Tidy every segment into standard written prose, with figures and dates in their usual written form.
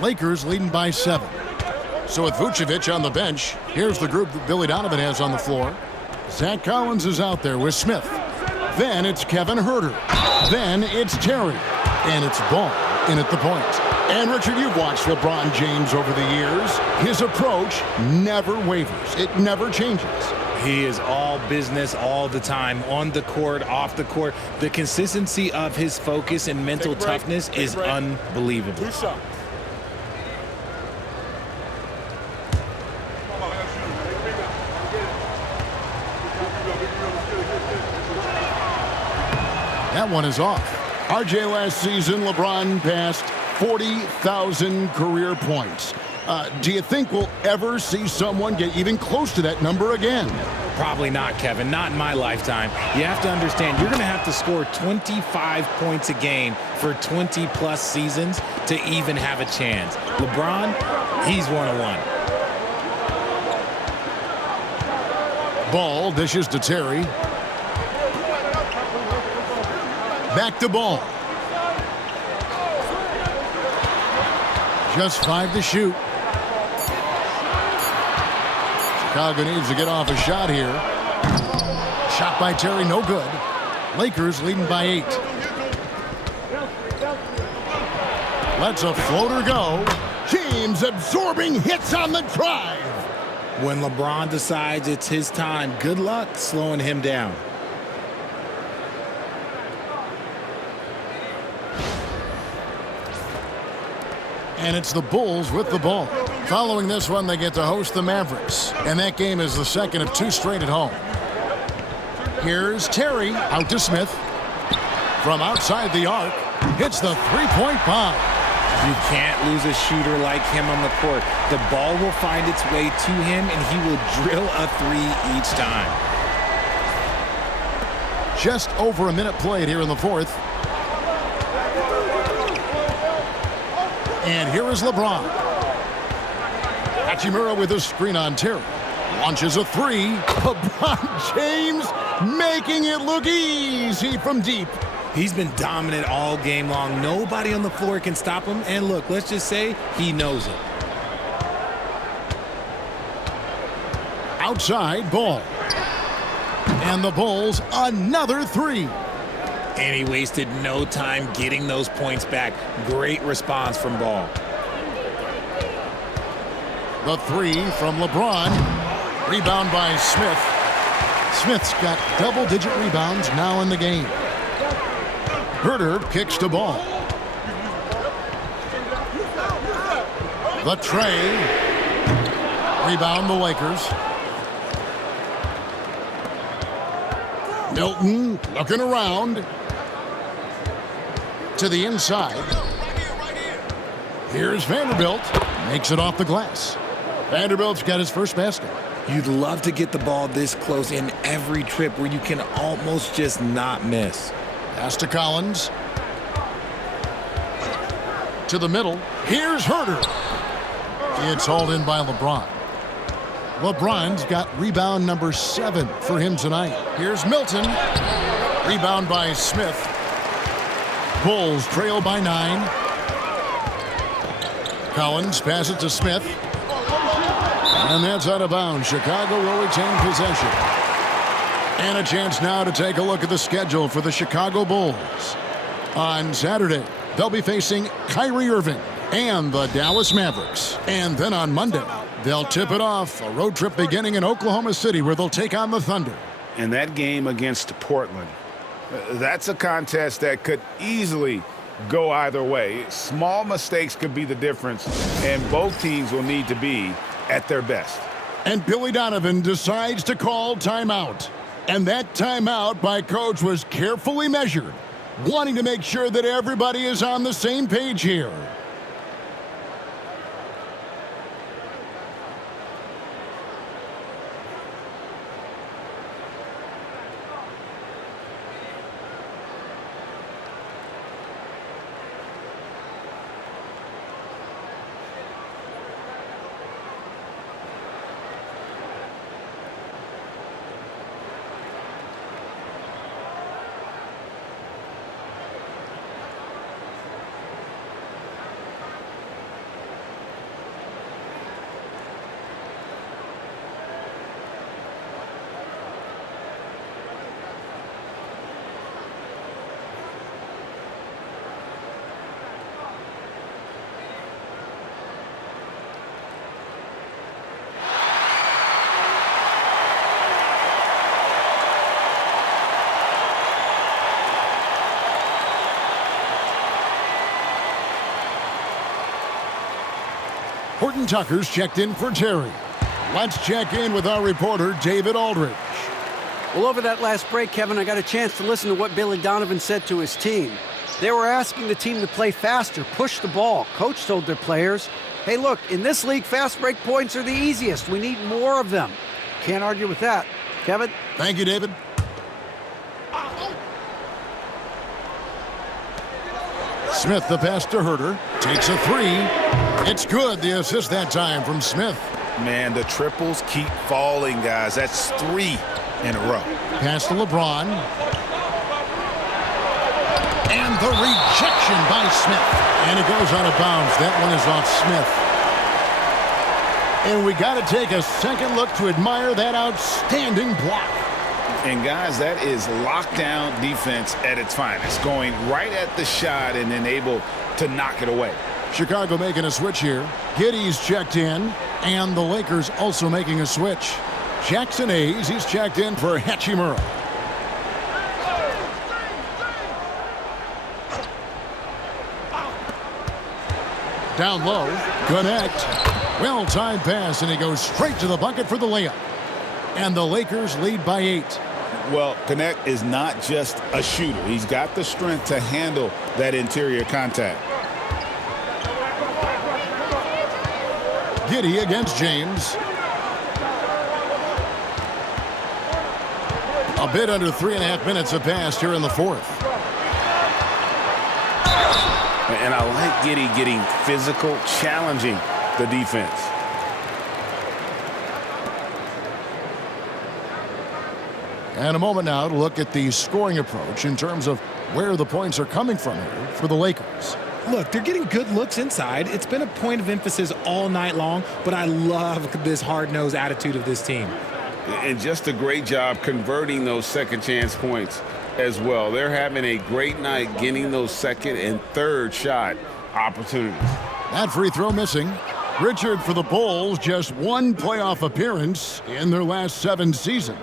Lakers leading by 7. So with Vucevic on the bench, here's the group that Billy Donovan has on the floor. Zach Collins is out there with Smith. Then it's Kevin Huerter. Then it's Terry. And it's Ball in at the point. And Richard, you've watched LeBron James over the years. His approach never wavers. It never changes. He is all business all the time, on the court, off the court. The consistency of his focus and mental toughness is unbelievable. That one is off. RJ, last season, LeBron passed 40,000 career points. Do you think we'll ever see someone get even close to that number again? Probably not, Kevin. Not in my lifetime. You have to understand, you're going to have to score 25 points a game for 20-plus seasons to even have a chance. LeBron, he's one-on-one. Ball dishes to Terry. Back to Ball. Just 5 to shoot. Chicago needs to get off a shot here. Shot by Terry, no good. Lakers leading by 8. Lets a floater go. James absorbing hits on the drive. When LeBron decides it's his time, good luck slowing him down. And it's the Bulls with the ball. Following this one, they get to host the Mavericks. And that game is the second of 2 straight at home. Here's Terry out to Smith. From outside the arc, hits the three-point bomb. You can't lose a shooter like him on the court. The ball will find its way to him, and he will drill a 3 each time. Just over a minute played here in the 4th. And here is LeBron. Hachimura with a screen on Terry. Launches a 3. LeBron James making it look easy from deep. He's been dominant all game long. Nobody on the floor can stop him. And look, let's just say he knows it. Outside, Ball. And the Bulls, another 3. And he wasted no time getting those points back. Great response from Ball. The 3 from LeBron. Rebound by Smith. Smith's got double-digit rebounds now in the game. Huerter kicks to Ball. The tray. Rebound the Lakers. Milton looking around. To the inside. Here's Vanderbilt. Makes it off the glass. Vanderbilt's got his first basket. You'd love to get the ball this close in every trip where you can almost just not miss. Pass to Collins. To the middle. Here's Huerter. It's hauled in by LeBron. LeBron's got rebound number 7 for him tonight. Here's Milton. Rebound by Smith. Bulls trail by 9. Collins passes to Smith. And that's out of bounds. Chicago will retain possession. And a chance now to take a look at the schedule for the Chicago Bulls. On Saturday, they'll be facing Kyrie Irving and the Dallas Mavericks. And then on Monday, they'll tip it off, a road trip beginning in Oklahoma City where they'll take on the Thunder. And that game against Portland, that's a contest that could easily go either way. Small mistakes could be the difference, and both teams will need to be at their best. And Billy Donovan decides to call timeout. And that timeout by Coach was carefully measured, wanting to make sure that everybody is on the same page here. Horton Tucker's checked in for Terry. Let's check in with our reporter, David Aldridge. Well, over that last break, Kevin, I got a chance to listen to what Billy Donovan said to his team. They were asking the team to play faster, push the ball. Coach told their players, hey, look, in this league, fast break points are the easiest. We need more of them. Can't argue with that. Kevin? Thank you, David. Smith, the pass to Herter, takes a three. It's good, the assist that time from Smith. Man, the triples keep falling, guys. That's 3 in a row. Pass to LeBron. And the rejection by Smith. And it goes out of bounds. That one is off Smith. And we got to take a second look to admire that outstanding block. And, guys, that is lockdown defense at its finest. Going right at the shot and then able to knock it away. Chicago making a switch here. Giddy's checked in. And the Lakers also making a switch. Jackson Hayes, he's checked in for Hachimura. Down low, connect. Well-timed pass, and he goes straight to the bucket for the layup. And the Lakers lead by 8. Well, Connect is not just a shooter. He's got the strength to handle that interior contact. Giddy against James. A bit under 3.5 minutes have passed here in the fourth. And I like Giddy getting physical, challenging the defense. And a moment now to look at the scoring approach in terms of where the points are coming from here for the Lakers. Look, they're getting good looks inside. It's been a point of emphasis all night long, but I love this hard-nosed attitude of this team. And just a great job converting those second chance points as well. They're having a great night getting those second and third shot opportunities. That free throw missing. Richard, for the Bulls, just one playoff appearance in their last 7 seasons.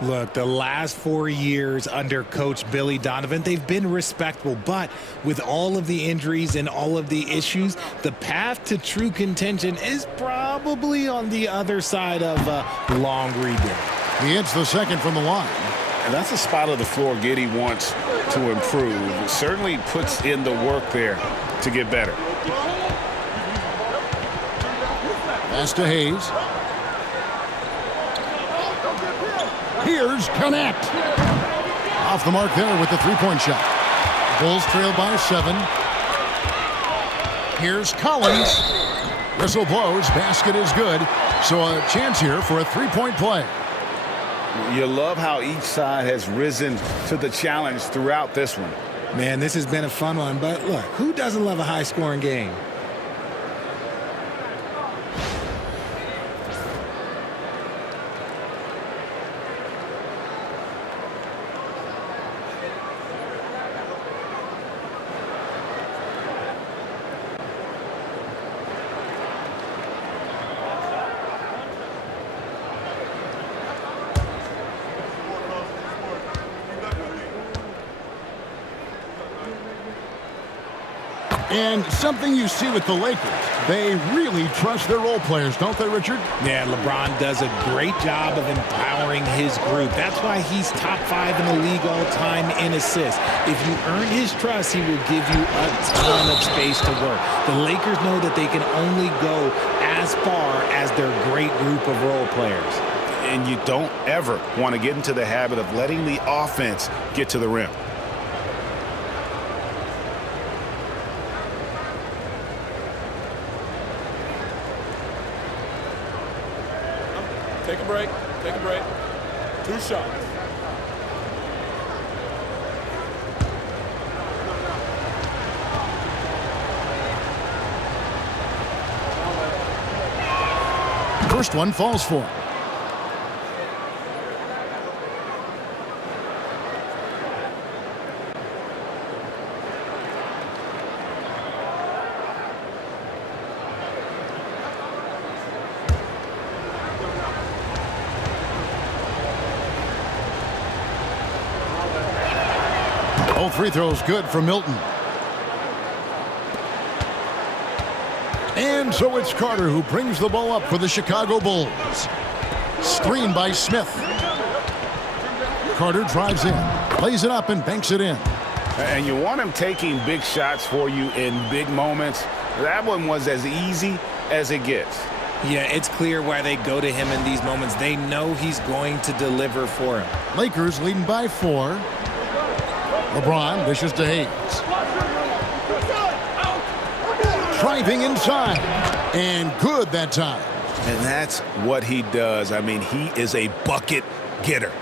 Look, the last 4 years under Coach Billy Donovan, they've been respectable. But with all of the injuries and all of the issues, the path to true contention is probably on the other side of a long rebuild. He hits the second from the line. And that's a spot of the floor Giddy wants to improve. Certainly puts in the work there to get better. Pass to Hayes. Here's Connect. Off the mark there with the three-point shot. Bulls trail by 7. Here's Collins. Whistle blows. Basket is good. So a chance here for a three-point play. You love how each side has risen to the challenge throughout this one. Man, this has been a fun one. But look, who doesn't love a high-scoring game? And something you see with the Lakers, they really trust their role players, don't they, Richard? Yeah, LeBron does a great job of empowering his group. That's why he's top 5 in the league all time in assists. If you earn his trust, he will give you a ton of space to work. The Lakers know that they can only go as far as their great group of role players. And you don't ever want to get into the habit of letting the offense get to the rim. Take a break. Take a break. 2 shots. First one falls for him. Both free throws good for Milton. And so it's Carter who brings the ball up for the Chicago Bulls. Screen by Smith. Carter drives in, plays it up, and banks it in. And you want him taking big shots for you in big moments. That one was as easy as it gets. Yeah, it's clear why they go to him in these moments. They know he's going to deliver for him. Lakers leading by 4. LeBron dishes to Hayes. Driving inside. And good that time. And that's what he does. I mean, he is a bucket getter.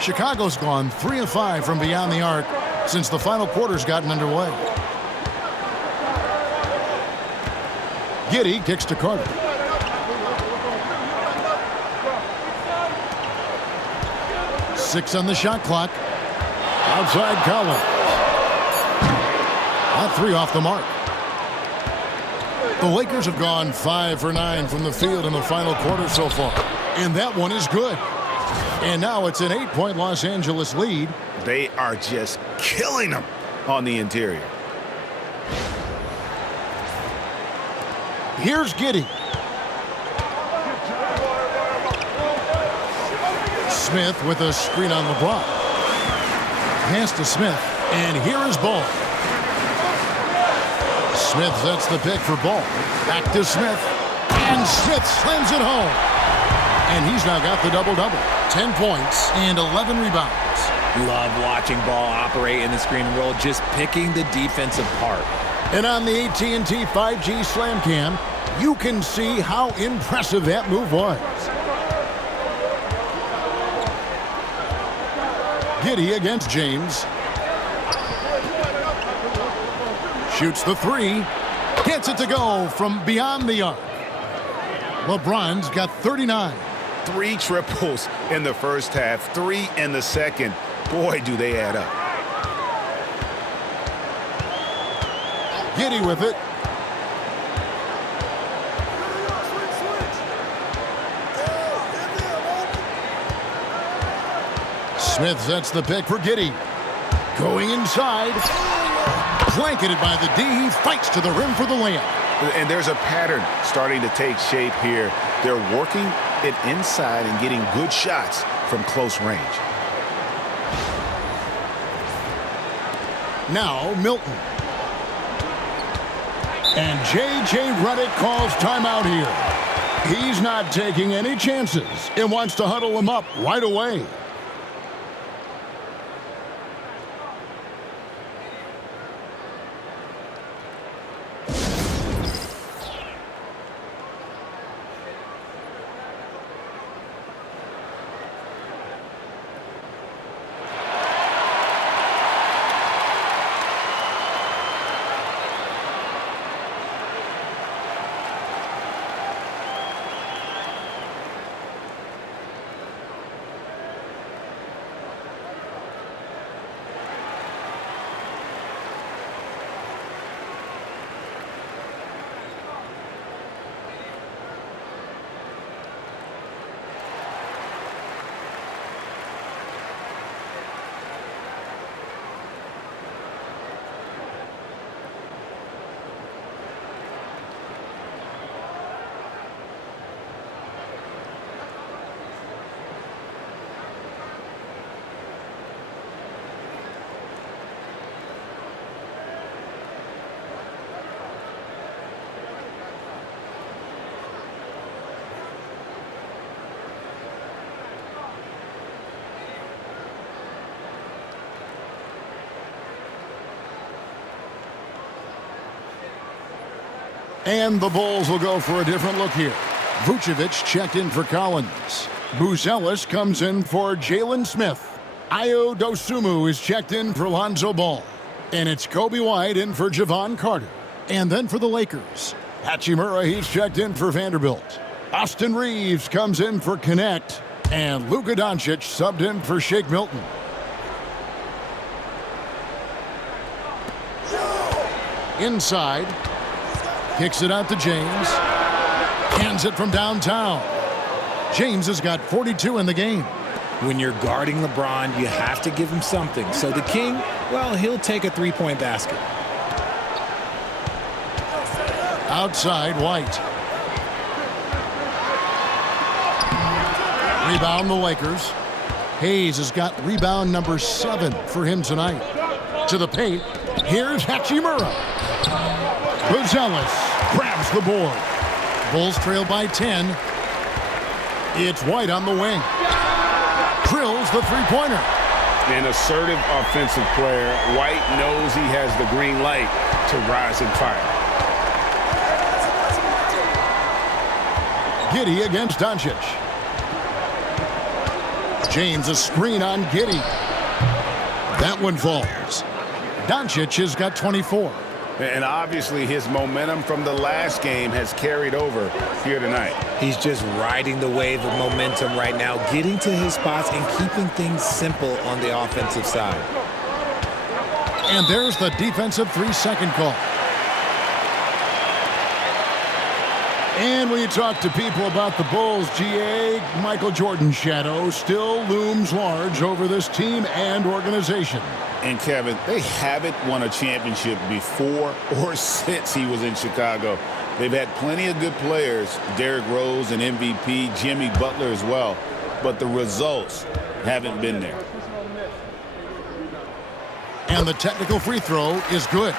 Chicago's gone 3 of 5 from beyond the arc since the final quarter's gotten underway. Giddy kicks to Carter. Six on the shot clock. Outside Collins. That 3 off the mark. The Lakers have gone 5 for 9 from the field in the final quarter so far. And that one is good. And now it's an 8-point Los Angeles lead. They are just killing them on the interior. Here's Giddy. Smith with a screen on LeBron. Pass to Smith, and here is Ball. Smith sets the pick for Ball. Back to Smith, and Smith slams it home. And he's now got the double-double. 10 points and 11 rebounds. Love watching Ball operate in the screen and roll, just picking the defense apart. And on the AT&T 5G Slam Cam, you can see how impressive that move was. Giddy against James. Shoots the 3. Gets it to go from beyond the arc. LeBron's got 39. 3 triples in the first half, 3 in the second. Boy, do they add up. Giddy with it. Smith sets the pick for Giddy. Going inside. Blanketed by the D. He fights to the rim for the layup. And there's a pattern starting to take shape here. They're working it inside and getting good shots from close range. Now Milton. And J.J. Redick calls timeout here. He's not taking any chances and wants to huddle him up right away. And the Bulls will go for a different look here. Vucevic checked in for Collins. Buzelis comes in for Jalen Smith. Ayo Dosunmu is checked in for Lonzo Ball. And it's Kobe White in for Javon Carter. And then for the Lakers, Hachimura, he's checked in for Vanderbilt. Austin Reeves comes in for Connect. And Luka Doncic subbed in for Shake Milton. Inside. Kicks it out to James. Hands it from downtown. James has got 42 in the game. When you're guarding LeBron, you have to give him something. So the King, well, he'll take a three-point basket. Outside, White. Rebound the Lakers. Hayes has got rebound number 7 for him tonight. To the paint. Here's Hachimura. Buzelis grabs the board. Bulls trail by 10. It's White on the wing. Drills the three-pointer. An assertive offensive player. White knows he has the green light to rise and fire. Giddy against Doncic. James a screen on Giddy. That one falls. Doncic has got 24. And obviously his momentum from the last game has carried over here tonight. He's just riding the wave of momentum right now, getting to his spots and keeping things simple on the offensive side. And there's the defensive 3-second call. And when you talk to people about the Bulls, GA, Michael Jordan's shadow still looms large over this team and organization. And Kevin, they haven't won a championship before or since he was in Chicago. They've had plenty of good players, Derrick Rose and MVP, Jimmy Butler as well, but the results haven't been there. And the technical free throw is good.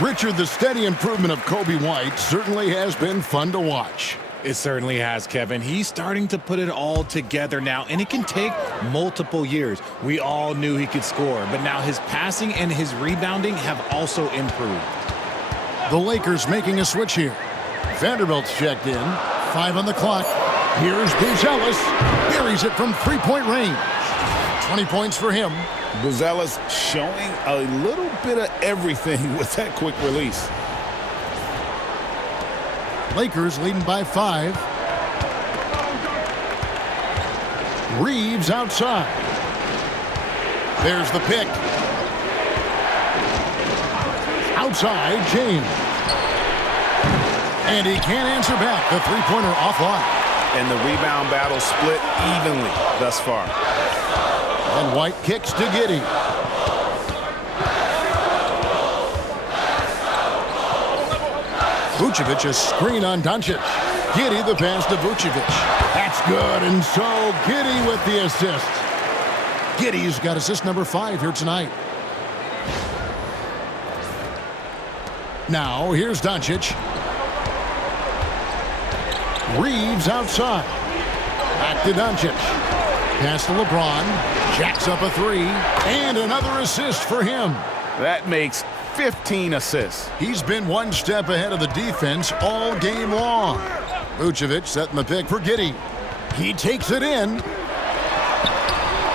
Richard, the steady improvement of Kobe White certainly has been fun to watch. It certainly has, Kevin. He's starting to put it all together now, and it can take multiple years. We all knew he could score, but now his passing and his rebounding have also improved. The Lakers making a switch here. Vanderbilt's checked in. 5 on the clock. Here's Buzelis. Buries it from three-point range. 20 points for him. Buzelis showing a little bit of everything with that quick release. Lakers leading by 5. Reeves outside. There's the pick. Outside, James. And he can't answer back. The three-pointer offline. And the rebound battle split evenly thus far. And White kicks to Giddy. Vucevic a screen on Doncic. Giddy the pass to Vucevic. That's good, and so Giddy with the assist. Giddy's got assist number 5 here tonight. Now here's Doncic. Reeves outside. Back to Doncic. Pass to LeBron. Jacks up a 3. And another assist for him. That makes 15 assists. He's been one step ahead of the defense all game long. Vucevic setting the pick for Giddy. He takes it in.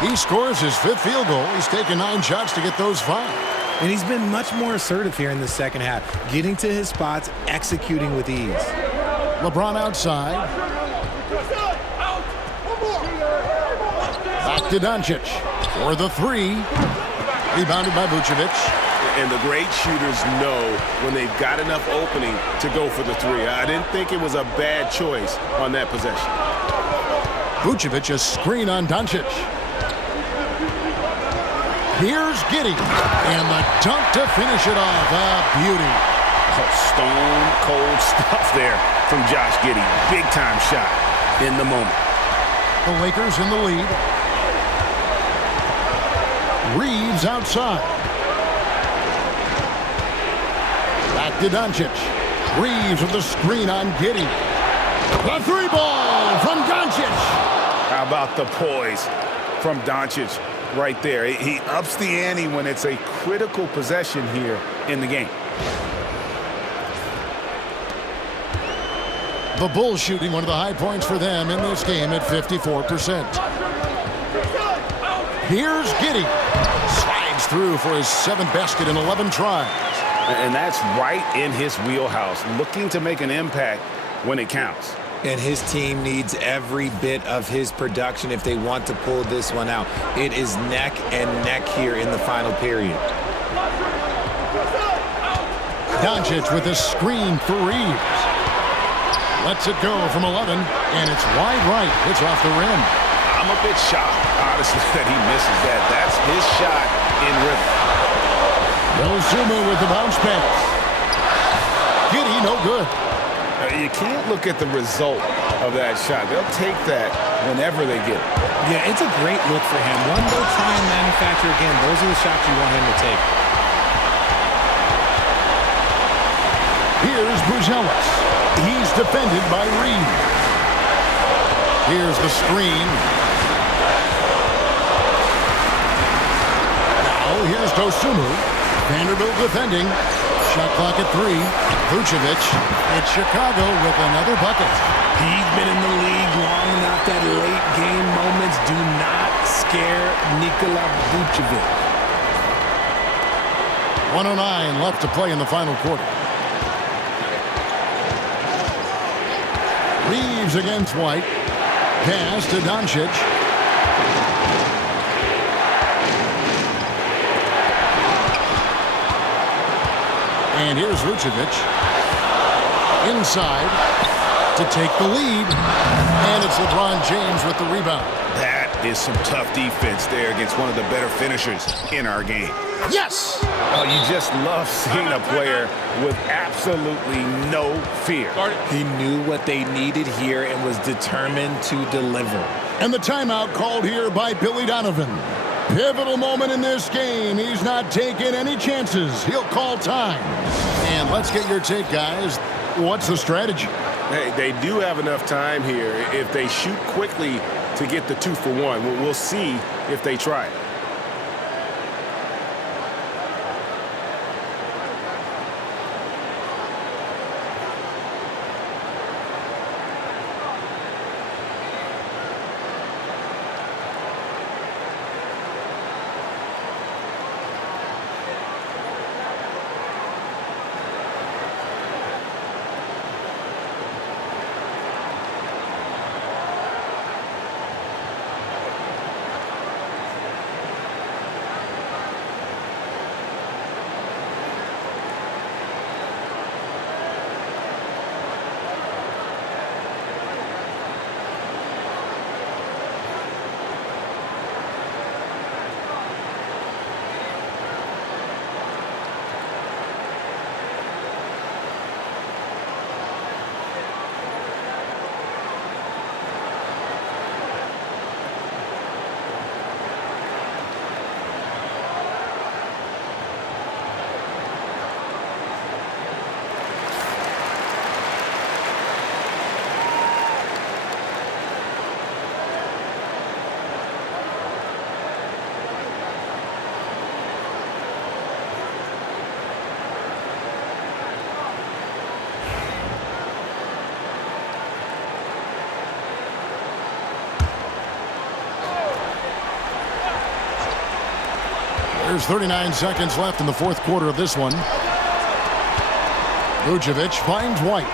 He scores his 5th field goal. He's taken 9 shots to get those 5. And he's been much more assertive here in the second half, getting to his spots, executing with ease. LeBron outside. Back to Doncic for the 3. Rebounded by Vucevic. And the great shooters know when they've got enough opening to go for the 3. I didn't think it was a bad choice on that possession. Vucevic a screen on Doncic. Here's Giddy. And the dunk to finish it off. A beauty. Oh, stone cold stuff there from Josh Giddy. Big time shot in the moment. The Lakers in the lead. Reeves outside. Back to Doncic. Reeves with the screen on Giddy. The 3 ball from Doncic. How about the poise from Doncic right there? He ups the ante when it's a critical possession here in the game. The Bulls shooting one of the high points for them in this game at 54%. Here's Giddy. Slides through for his 7th basket in 11 tries. And that's right in his wheelhouse, looking to make an impact when it counts. And his team needs every bit of his production if they want to pull this one out. It is neck and neck here in the final period. Doncic with a screen for Reeves. Lets it go from 11, and it's wide right. It's off the rim. I'm a bit shocked, honestly, that he misses that. That's his shot in rhythm. Dosunmu with the bounce pass. Giddy, no good. You can't look at the result of that shot. They'll take that whenever they get it. Yeah, it's a great look for him. One more try and manufacture again. Those are the shots you want him to take. Here's Buzelis. He's defended by Reed. Here's the screen. Now here's Dosunmu. Vanderbilt defending. Shot clock at 3. Vucevic. It's Chicago with another bucket. He's been in the league long enough that late game moments do not scare Nikola Vucevic. 1:09 left to play in the final quarter. Reeves against White. Pass to Doncic. And here's Vucevic. Inside to take the lead. And it's LeBron James with the rebound. That is some tough defense there against one of the better finishers in our game. Yes! Oh, you just love seeing a player with absolutely no fear. He knew what they needed here and was determined to deliver. And the timeout called here by Billy Donovan. Pivotal moment in this game. He's not taking any chances. He'll call time. And let's get your take, guys. What's the strategy? Hey, they do have enough time here if they shoot quickly to get the 2 for 1. We'll see if they try it. There's 39 seconds left in the fourth quarter of this one. Vucevic finds White.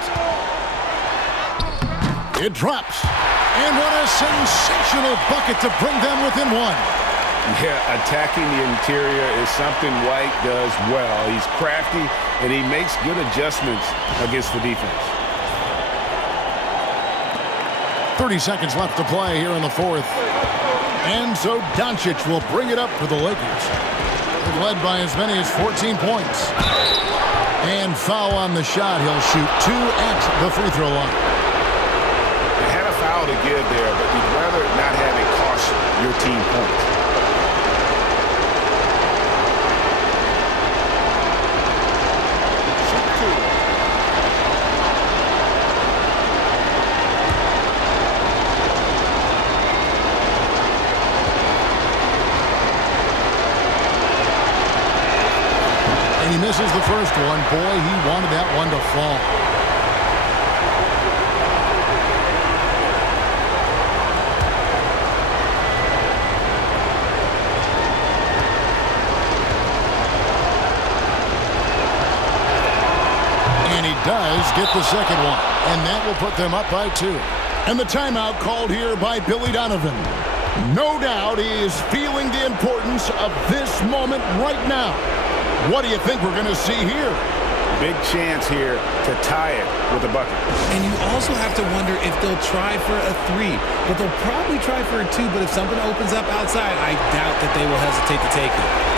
It drops. And what a sensational bucket to bring them within one. Yeah, attacking the interior is something White does well. He's crafty, and he makes good adjustments against the defense. 30 seconds left to play here in the fourth. And so Doncic will bring it up for the Lakers. They've led by as many as 14 points. And foul on the shot. He'll shoot 2 at the free throw line. They had a foul to give there, but you'd rather not have it cost your team points. And he misses the first one. Boy, he wanted that one to fall. And he does get the second one. And that will put them up by 2. And the timeout called here by Billy Donovan. No doubt he is feeling the importance of this moment right now. What do you think we're going to see here? Big chance here to tie it with a bucket. And you also have to wonder if they'll try for a 3. But they'll probably try for a 2. But if something opens up outside, I doubt that they will hesitate to take it.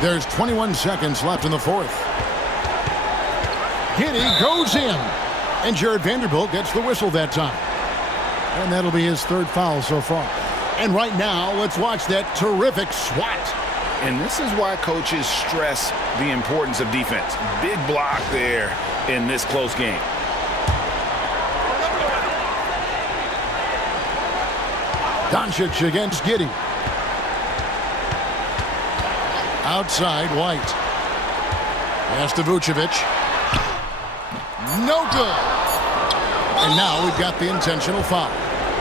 There's 21 seconds left in the fourth. Giddy goes in. And Jared Vanderbilt gets the whistle that time. And that'll be his 3rd foul so far. And right now, let's watch that terrific swat. And this is why coaches stress the importance of defense. Big block there in this close game. Doncic against Giddy. Outside, White. Pass to Vucevic. No good. And now we've got the intentional foul.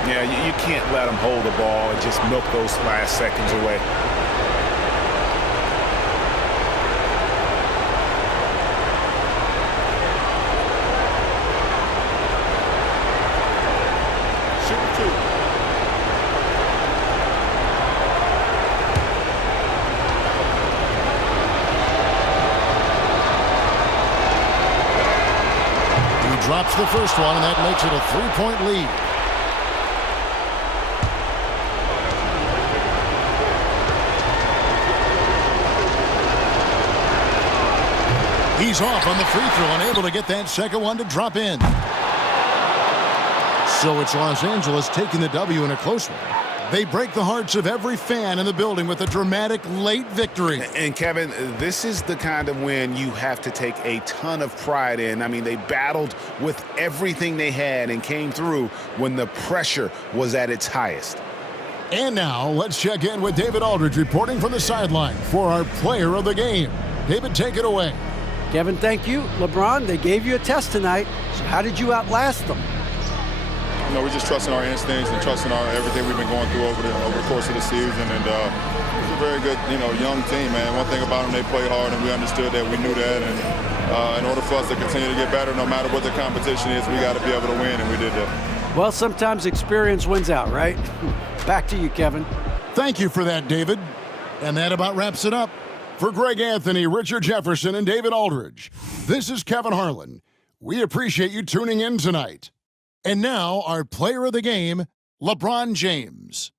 Yeah, you can't let them hold the ball and just milk those last seconds away. Drops the first one, and that makes it a 3-point lead. He's off on the free throw, unable to get that second one to drop in. So it's Los Angeles taking the W in a close one. They break the hearts of every fan in the building with a dramatic late victory. And Kevin, this is the kind of win you have to take a ton of pride in. I mean, they battled with everything they had and came through when the pressure was at its highest. And now let's check in with David Aldridge reporting from the sideline for our player of the game. David, take it away. Kevin, thank you. LeBron, they gave you a test tonight. So how did you outlast them? You know, we're just trusting our instincts and trusting everything we've been going through over the course of the season. And it's a very good, young team, man. One thing about them, they play hard, and we understood that. We knew that. And in order for us to continue to get better, no matter what the competition is, we got to be able to win, and we did that. Well, sometimes experience wins out, right? Back to you, Kevin. Thank you for that, David. And that about wraps it up. For Greg Anthony, Richard Jefferson, and David Aldridge, this is Kevin Harlan. We appreciate you tuning in tonight. And now, our player of the game, LeBron James.